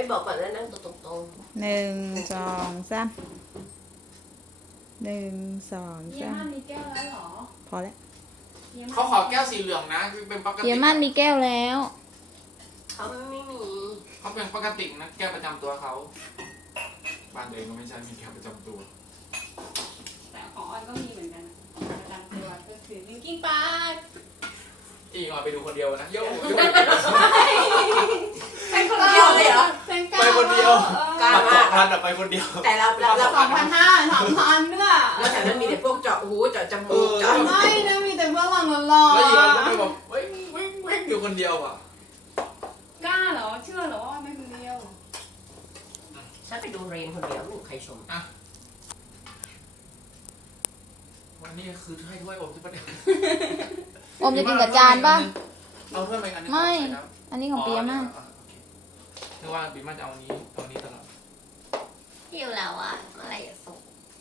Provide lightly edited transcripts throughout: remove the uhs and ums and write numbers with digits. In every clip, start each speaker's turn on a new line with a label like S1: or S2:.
S1: บอกก่อนแล้วนั่งตัวตรง
S2: 1 2 3 1 2
S3: เยมันมีแก้วแล้วเหรอ
S2: พอแล้ว
S4: เขาขอแก้วสีเหลืองนะเป็นปกติ
S2: เยมันมีแก้วแล้ว
S1: ๆเขาไม่มี
S4: เขาเป็นปกตินะแก้วประจำตัวเขาบ้านตัวเองก็ไม่ใช่มีแก้วประจำตัว
S3: แต่ของออนก็มีเหมือนกันประจำตัวก็คือลิงกิ้งปาร์ค
S4: อีกหน่อยไปดูคนเดียวนะโย่
S3: ไปคนเดียวเลยเหรอ
S4: ไปคนเดียว
S1: กล้ามาก
S4: พันไปคนเดียว
S1: แต่เรา
S3: 2,500 3,000ด้วย
S1: แล้วแถวนั้นมีแต่พวกเจาะหูเจาะจมูกเจาะ
S3: ไม่นะมีแต่เบื้องหลังหล่อ
S4: แล้วอีกคนก็ไปบอกเว้ยวิ่งอยู่คนเดียวอ่ะ
S3: กล้าเหรอเชื่อเหรอว่าไม่คนเดียว
S1: ฉันไปดูเรนคนเดียวไม่มีใครชม
S4: วันนี้คือให้ถ้วยอมที่ประเดี๋ยว
S2: อมจะกินกับจานป่ะ
S4: เอาถ้วยไปอันนึง
S2: ไม่ อันนี้ของเปียมาก
S4: นึกว่าปีมันจะเอานี้ตลอด
S1: หิวแล้วอ่ะเมื่อไหรจะสุก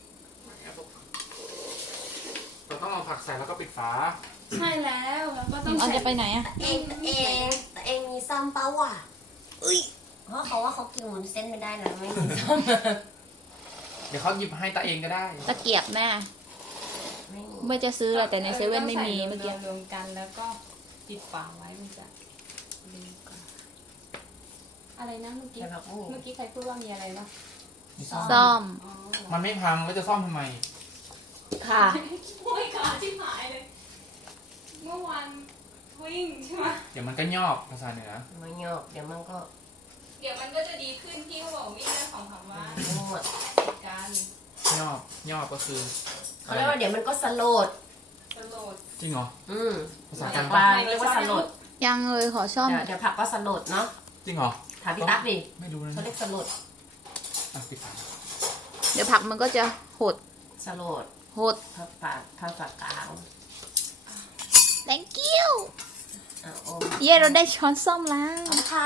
S4: เราต้องเอาผักใส่แล้วก็ปิดฝา
S3: ใช่แล้วแล้วก็
S2: ห
S3: ต้
S2: ญิ
S3: อง
S2: งออน
S3: ใส่
S2: จะไปไหนอะ
S1: เองมีซ้ำเปล่าอ่ะเพราะเขาว่าเขากินวุ้นเส้นไม่ได้นะไม่มีซ้
S4: เดี๋ยวเขาหยิบให้ตาเองก็ได้
S2: ตะเกียบแม่
S1: ำไม่มี
S2: เมื่อจะซื้ออะไรแต่ในเซเว่นไม่มีเมื่อกี้
S3: รวมกันแล้วก็ปิดฝาไว้มันจะดีกว่าอะไรนะเมื่อกี้
S1: แต่เราก็มี
S3: เมื่อกี้ใครพูดว่ามีอะไรวะ
S2: ซ่อม
S3: อ๋อ
S4: มันไม่พังแล้วจะซ่อมทำไม
S2: ค่ะ
S3: โอ้ยขาที่หายเลย เมื่อวานวิ่งใช่ไหม
S4: เดี๋ยวมันก็ยอกภาษาเหนือ
S1: ไม่งอกเดี๋ยวมันก็
S3: เดี๋ยวมันก็จะดีขึ้นพี่เขาบอกวิ่งได้2-3 วัน
S1: หมด
S3: การ
S4: ยอกก็คือ
S1: เขาเรียกว่าเดี๋ยวมันก็สลด
S3: สโลด
S4: จริงเหรอ ภาษา
S1: จาก
S4: กลาง
S1: ปลาเรียกว่าสลด
S2: ยังเลยขอซ่อม
S1: เดี๋ยวผักก็สลดเนาะ
S4: จริงเหรอ
S1: ถามพี่ตั๊กดิ
S4: ไม่ดูนะ
S1: เขาเรียกสลด
S4: ปิดฝา
S2: เดี๋ยวผักมันก็จะหด
S1: สลด
S2: หด
S1: ภาษากลาง
S2: thank you
S1: โอม
S2: เย้เราได้ช้อนซ่อมแล้ว
S1: ค่ะ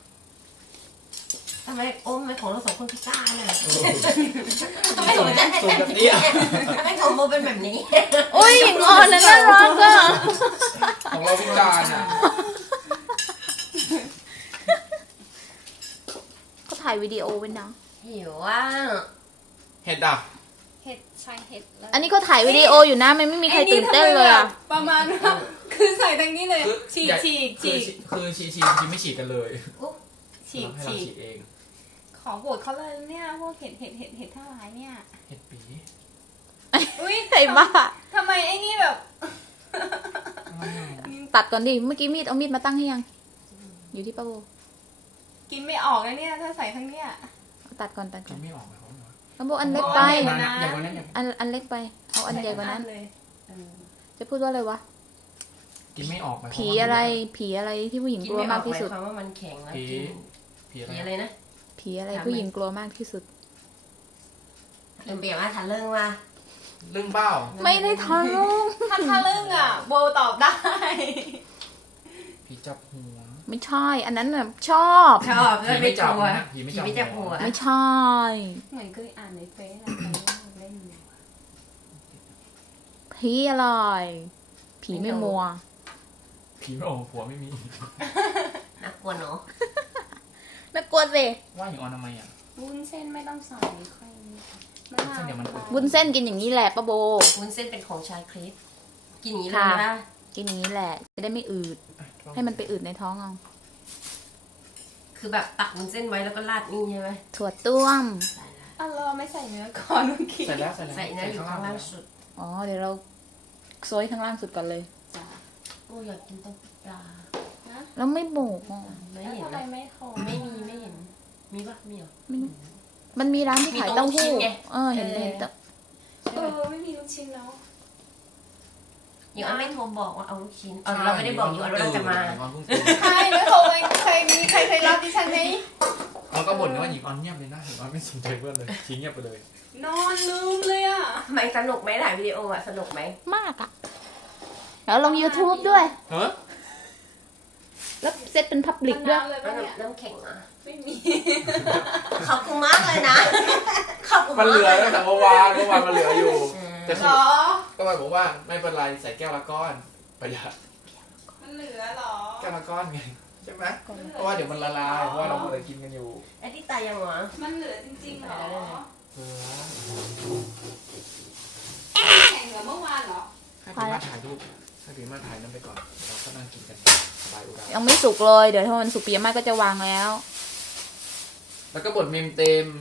S1: ทำไมโอมทำไมของเรา2 คนพิการน่ะทำไมของฉัน
S4: สูงแบบนี้
S1: ทำไมของโมเป็นแบบนี้
S2: โอ้ยหญิงออนน่ารักอะ
S4: ของเราพิการอ่ะ
S2: เขาถ่ายวิดีโอไว้นะ
S1: หิวอ่ะ
S4: เห็ดอ่ะ
S3: เห็ดชายเห็ดแล้ว
S2: อันนี้เขาถ่ายวิดีโออยู่นะมันไม่มีใครตื่นเต้นเลยอะ
S3: ประมาณว่าคือใส่ตรงนี้เลย
S4: คือ
S3: ฉีก
S4: ใหญ่
S3: ฉีก
S4: คือ
S3: ฉีก
S4: คือฉีกไม่ฉีกกันเลย
S3: ฉีก
S4: ให้เรา
S3: ฉีก
S4: ฉีกเอง
S3: ขอโหวตเขาเลยเนี่ยพวกเห็ดทั้งหลายเนี่ย
S4: เห็ดปี
S3: อุ้ย
S2: ไอ้บ้า
S3: ทำไมไอ้นี่แบบ
S2: ตัดก่อนดิ เมื่อกี้มีดเอามีดมาตั้งให้ยัง อยู่ที่ป้าโบ
S3: กินไม่ออกนะเนี่ยถ้าใส่ทั้งเนี่ย
S2: เอาตัดก่อนตัดก่
S4: กิ
S2: อน
S4: นไม่ออกเลยเขาเหรอ
S2: ป้าโบอันเล็กไป
S3: อ๋อ
S4: อย่างวันนั้นอย่าง
S2: อันเล็กไป เอาอันใหญ่กว่านั้น
S3: เลย
S2: จะพูดว่าอะไรวะ
S4: กินไม่ออกหมายความ
S2: ผี
S4: ว่า
S2: อะไร ผีอะไรที่ผู้หญิง
S1: กิ
S2: ก
S1: น
S2: ลัว
S1: ไม่อ
S2: มา
S1: อก ก
S2: ที่
S1: หมาย
S2: สุด
S1: ความว่ามันแข็งแล้ว
S4: ผี
S1: กิน
S4: ผีอะไร
S1: ผีอะไรนะ
S2: ผีอะไรผู้หญิงกลัวมากที่สุด
S1: เปลี่ยนมาทันเรื่องว่า
S4: เรื่องเบ้า
S2: ไม่ได้ทะลุ
S3: ถ้าเรื่องอ่ะโบตอบได้
S4: ผีจับหัว
S2: ไม่ใช่ อันนั้นน่ะชอบ
S1: ชอบเลยไม่จับหัว
S4: ผี
S1: ผี
S4: ไม่จับ
S1: ไม่จับหัว
S2: ไม่ใช่
S3: เหมือนเคยอ่านในเฟซอะแต่ว่าเล่นอยู่
S2: ผีอะไร ผีไม่มัว
S4: ผีไม่ออกหัวไม่มี
S1: น่ากลัวเนาะ
S2: น่ากลัวสิ
S4: ว่าอย่างออนทำไมอ่ะ
S3: วุ้นเส้นไม่ต้องใส่ค่อยมะนาว
S4: เส้นเดี๋ยวมัน
S2: วุ้นเส้นกินอย่างนี้แหละป้าโบ
S1: วุ้นเส้นเป็นของชายคริสกินอย่างนี้เลย
S2: ค่ะ
S1: นะ
S2: กินอย่างนี้แหละ จะได้ไม่อืด ให้มันไปอืดในท้องเอา
S1: คือแบบตักวุ้นเส้นไว้แล้วก็ราดนี่ใช่ไหม
S2: ถั่วต้วม
S3: อ่ะเราไม่ใส่เนื้อก่อนเมื่อกี้
S4: ใส่แล้วใส่แล้ว
S1: ใส่เนื้ออยู่ข้างล่างสุด
S2: อ๋อ เดี๋ยวเราโซยข้างล่างสุดก่อนเลย
S3: จ้ะ
S1: โอ้ยอยากกินต้มปลา
S3: นะ
S2: แล้วไม่โบกอ่ะ
S1: ไม่
S3: แล้ว
S1: เห็น
S3: ทำไม
S1: นะ
S3: ไม่โทร
S1: ไม่มีไม่เห็น มีปะมีเหรอ
S2: ไม่รู้มันมีร้านที่ขายเต้าหู้
S1: มีตรงชิ้นไง
S2: เห็น
S1: เออ
S2: เห็นเต้า
S3: ไม่มีลูกชิ้นแล้ว
S1: ยังไม่โทรบอกว่าเอาลูกชิ้นเราไม่ได้บอกอยู่ว่าเราจะมา
S3: ใช่แล้วโทรไปเคยมีใครเคยรับดิฉันไหม
S4: เขาก็บ่นว่าหญิงออนเงียบเลยนะหญิงออนไม่สนใจเพื่อนเลยทิ้งเงียบไปเลย
S3: นอนลืมเลยอ่ะ
S1: ทำไมสนุกไหมถ่ายวิดีโออะสนุกไหม
S2: มากอ่ะ แล้วลง YouTube ด้วย
S4: เฮ้ย
S2: แล้วเซตเป็นพับลิกด้วย
S3: นานเลยปะเนี่ย
S1: น้ำแข็งอะ
S3: ไม่มี
S1: ขอบคุณมากเลยนะขอบคุณ
S4: มัน
S1: มาก
S4: เหลือตั้งแต่เมื่อวานมันเหลืออยู่ แต่
S3: ห
S4: คื
S3: ร
S4: อ
S3: อ
S4: ก็มาบอกว่าไม่เป็นไรใส่แก้วละก้อนประหยัด
S3: มันเหลือหรอ
S4: แก้วละก้อนไงใช่ไหมเพราะว่าเดี๋ยวมันละลายเพราะว่าเราเคยกินกันอยู่
S1: ไอ้ที่ตายยังวะ
S3: มันเหลือจริงๆเหรอ
S4: เออ
S3: แข่งเหลือเมื่อวานเหรอ
S4: ให้พี่มาถ่ายรูปให้พี่มาถ่ายนั่นไปก่อนเราก็นั่งกินกันสบายอุรา
S2: ยังไม่สุกเลยเดี๋ยวถ้ามันสุกปียมาก็จะวางแล้ว
S4: แล้วก็บดเมมเต็ม